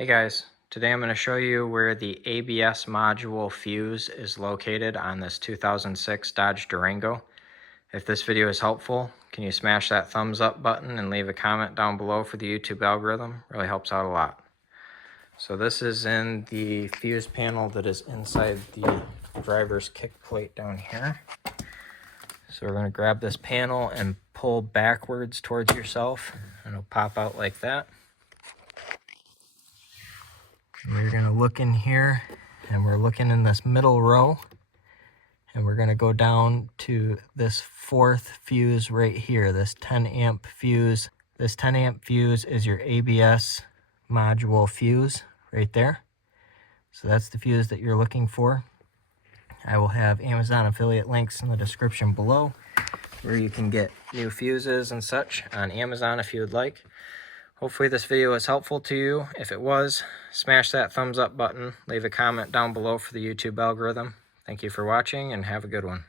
Hey guys, today I'm going to show you where the ABS module fuse is located on this 2006 Dodge Durango. If this video is helpful, can you smash that thumbs up button and leave a comment down below for the YouTube algorithm? Really helps out a lot. So this is in the fuse panel that is inside the driver's kick plate down here. So we're going to grab this panel and pull backwards towards yourself, and it'll pop out like that. We're going to look in here, and we're looking in this middle row, and we're going to go down to this fourth fuse right here, this 10 amp fuse. This 10 amp fuse is your ABS module fuse right there. So that's the fuse that you're looking for. I will have Amazon affiliate links in the description below where you can get new fuses and such on Amazon if you would like. Hopefully this video was helpful to you. If it was, smash that thumbs up button, leave a comment down below for the YouTube algorithm. Thank you for watching and have a good one.